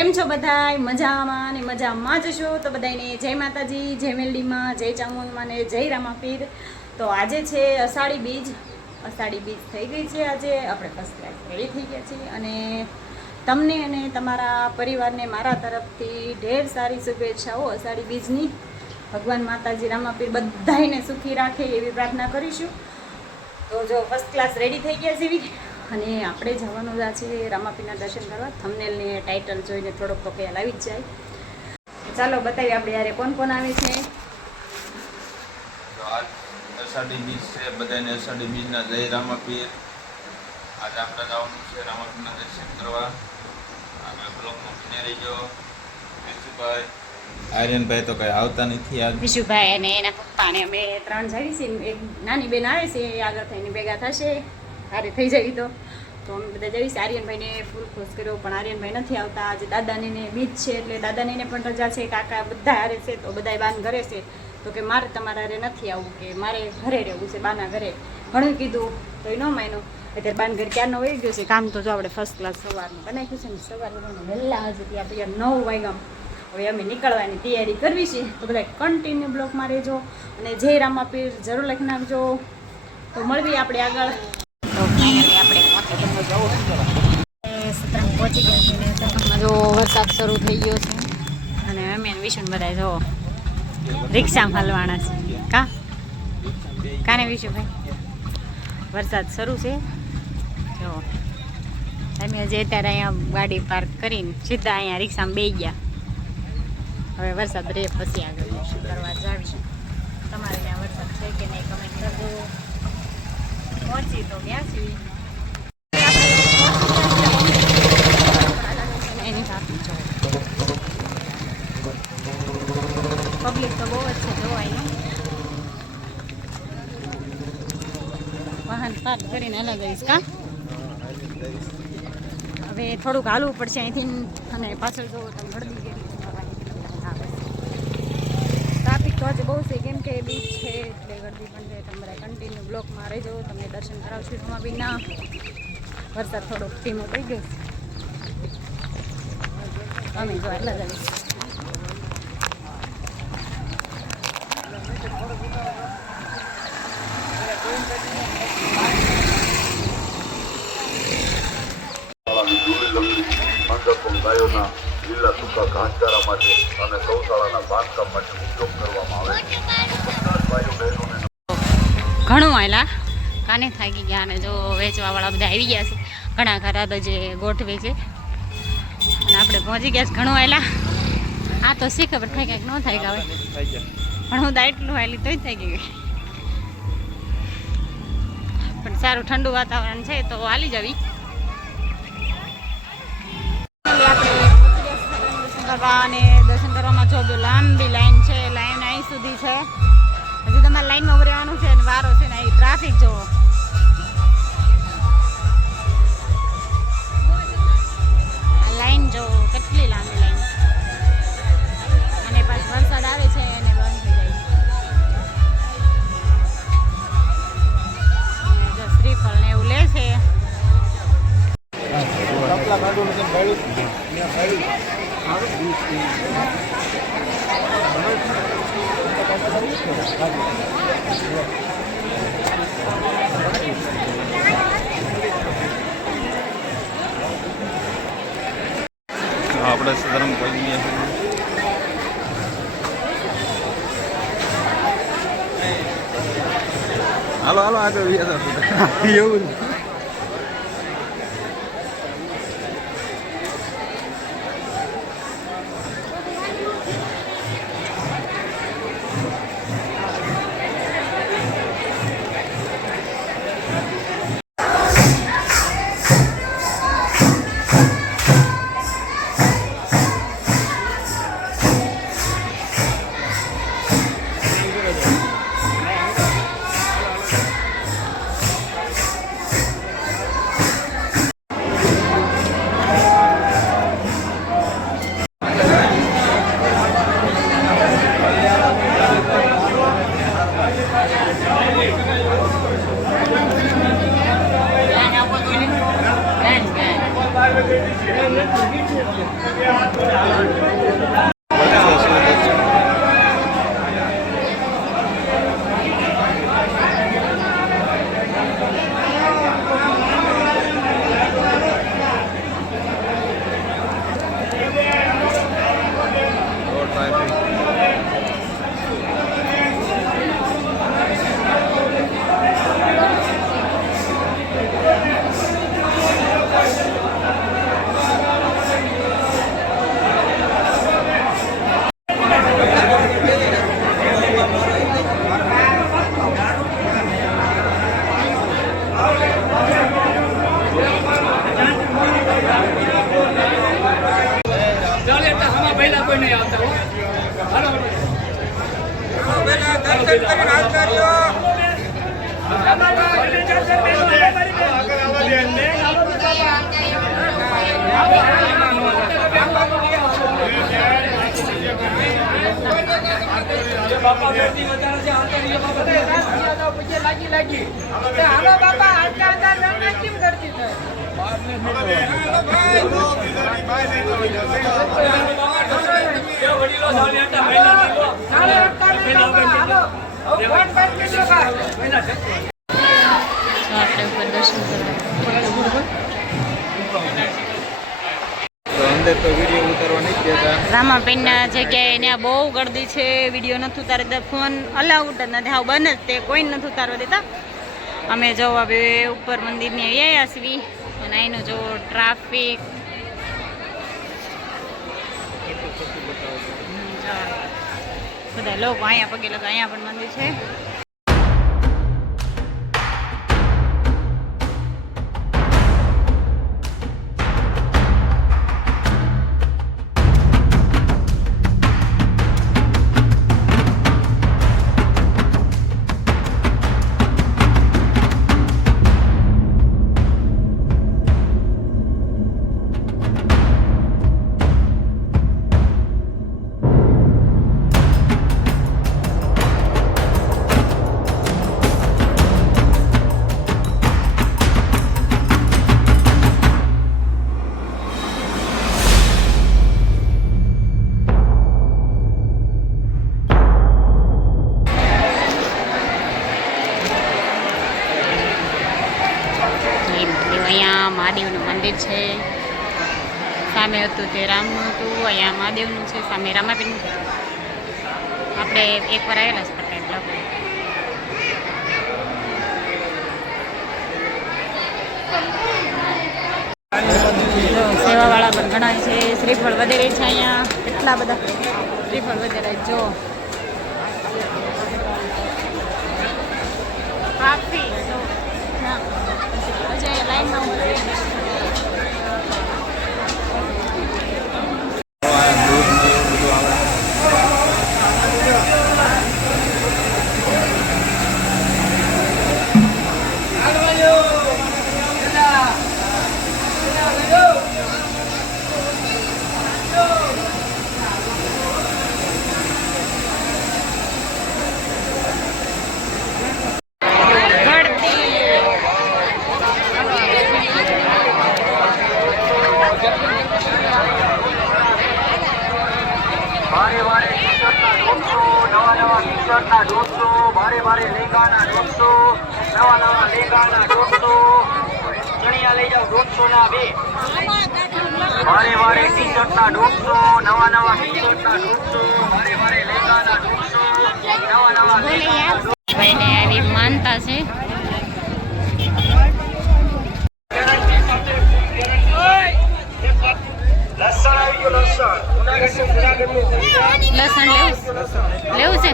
કેમ છો બધા મજામાં ને મજામાં જ છો? તો બધાને જય માતાજી, જય મેલડીમાં, જય ચામુંડમાં ને જય રામાપીર. તો આજે છે અષાઢી બીજ. અષાઢી બીજ થઈ ગઈ છે આજે. આપણે ફર્સ્ટ ક્લાસ રેડી થઈ ગયા છીએ અને તમને અને તમારા પરિવારને મારા તરફથી ઢેર સારી શુભેચ્છાઓ અષાઢી બીજની. ભગવાન માતાજી, રામાપીર બધાને સુખી રાખે એવી પ્રાર્થના કરીશું. તો જો ફર્સ્ટ ક્લાસ રેડી થઈ ગયા છે. અને આપણે જવાનું જ આ છે રામાપીના દર્શન કરવા. થમનેલની ટાઇટલ જોઈને થોડોક તો ખ્યાલ આવી જ જાય. ચાલો બતાવીએ આપણે યારે કોણ કોણ આવે છે. તો આજ અષાઢી બીજ છે બધાને અષાઢી બીજના જય રામાપીર. આજે આપણે જવાનું છે રામાપીરના દર્શન કરવા. અમે બ્લોકમાં બને રહીજો વિશુભાઈ. આર્યનભાઈ તો કઈ આવતા નથી આજ. વિશુભાઈ અને એના પપ્પાને અમે ત્રણ જાવી છે એક નાની બેન આવે છે એ આગળ થઈને ભેગા થશે. હારે થઈ જાય તો. તો અમે બધા જઈશ આર્યનભાઈને ફૂલ ખુશ કર્યો. પણ આર્યનભાઈ નથી આવતા. આજે દાદાનીને બીજ છે એટલે દાદાનીને પણ રજા છે. કાકા બધા હારે છે. તો બધા બાન ઘરે છે. તો કે મારે તમારા હારે નથી આવવું કે મારે ઘરે રહેવું છે બાના ઘરે. ઘણું કીધું. તો એ ન માન્યો. અત્યારે બાન ઘર ક્યારનો વહી ગયો છે? કામ તો જો આપણે ફર્સ્ટ ક્લાસ સવારનું બનાવ્યું છે ને સવારનું વહેલા હજી ત્યાં તૈયાર નવ વાગ્યા. હવે અમે નીકળવાની તૈયારી કરવી છે. તો બધા કન્ટિન્યુ બ્લોકમાં રહેજો. અને જય રામાપીર જરૂર લખી નાખજો. તો મળવી આપણે આગળ તો ફાઇનલી આપણે મોટેબંગો જવું સત્રંગ પહોંચી ગયા છે ને સત્રંગમાં જો વરસાદ શરૂ થઈ ગયો છે. અને અમે વિષુન બધા જો રિક્ષામાં હલવાના છે. કા? કાને વિશુભાઈ વરસાદ શરૂ છે. જો અમે હજી અત્યારે અહીંયા ગાડી પાર્ક કરીને સીધા અહીંયા રિક્ષામાં બે ગયા. હવે વરસાદ રે પછી આગળ શું કરવા જાવીશું. તમારે ત્યાં વરસાદ છે કે નહીં? કમેન્ટ કરજો. પહોંચી તો ગયા છીએ એની સાથે જો પબ્લિક તો બહુ જ છે જોવાય વાહન પાર્ક કરીને અલગ રહીશ કા? હવે થોડુંક હાલવું પડશે અહીંથી અને પાછળ જો તમે ગળદી કેવી ટ્રાફિક તો બહુ છે, કેમ કે બીચ છે એટલે ગરદી પણ છે, તમારે કન્ટિન્યુ બ્લોકમાં રહેજો તમને દર્શન કરાવશો એમાં બી ના વરસાદ થોડોક ધીમો થઈ ગયો છે. અમે જો એટલા આવીશું. લીલા સૂકા ઘાસચારા માટે અને ગૌશાળાના બાંધકામ માટે ઉપયોગ કરવામાં આવે ઘણું આયલા. કાને થાકી ગયા અને જો વેચવાવાળા બધા આવી ગયા છે. ઘણા ખરા તો જે ગોઠવે છે. અને આપણે પહોંચી ગયા છે. ઘણું આયલા. આ તો શી ખબર થાય કંઈક ન થાય ગયા હવે. પણ હું તો એટલું આવેલી તોય થઈ ગઈ. પણ સારું ઠંડુ વાતાવરણ છે તો હાલી જવી. કરવા અને દર્શન કરવામાં જો લાંબી લાઈન છે, લાઈન અહીં સુધી છે. હજી તમારે લાઈનમાં ઊભી રહેવાનું છે અને વારો છે ને અહીં ટ્રાફિક જોવો લાઈન જો કેટલી લાંબી. આપણે સદરંગ પહોંચી ગયા હાલો હાલો આગળ એવું કોઈ આવતા હો. બાપા બેટી વધારે છે હાથે રહીએ બાપા લાગી લાગી હાલો બાપા આટલા આટલા કેમ કરતી થાય વડીલો સામે હતા મહિના દીધો હાલો રમતા નહીં બાપા હાલો હવે ફોન બંધ કરજો કાંઈ. મહિના છે. તો આપણે ઉપર દર્શન કરવા તો અંદર તો વીડિયો ઉતારવા નહીં દેતા રામાબેનના જગ્યાએ ત્યાં બહુ ગળદી છે વીડિયો નથી ઉતારી દેતા ફોન અલાઉડ નથી હાવ બને જ તે, કોઈ નથી ઉતારવા દેતા. અમે જવા બે ઉપર મંદિરની આવ્યા છીએ અને અહીંનો જો ટ્રાફિક બધા લોકો અહીંયા પગે લગા અહીંયા પણ મંદિર છે. છે. સામે હતું તે રામનું હતું, અહીંયા મહાદેવનું છે, સામે છે. આપણે એકવાર આવેલા છે પટેલ બ્લોક સેવાવાળા પણ ઘણા છે, શ્રીફળ વધેરે છે અહીંયા. કેટલા બધા? શ્રીફળ વધેરે જો. લાઈનમાં ઊભો છે. ગળદી ભારે ભારે ટી-શર્ટના દોસ્તો નવા નવા ટી-શર્ટના દોસ્તો ભારે લેંગાના દોસ્તો નવા નવા લેંગાના દોસ્તો ચણિયા લઈ જાઓ દોઢસો ના બે. ભારે ભારે ટી-શર્ટના દોસ્તો નવા નવા ટી-શર્ટના દોસ્તો ભારે ભારે લેંગાના દોસ્તો નવા નવા લેંગાના દોસ્તો ભાઈને આવી માનતા છે. લસણ લેવું? લેવું છે?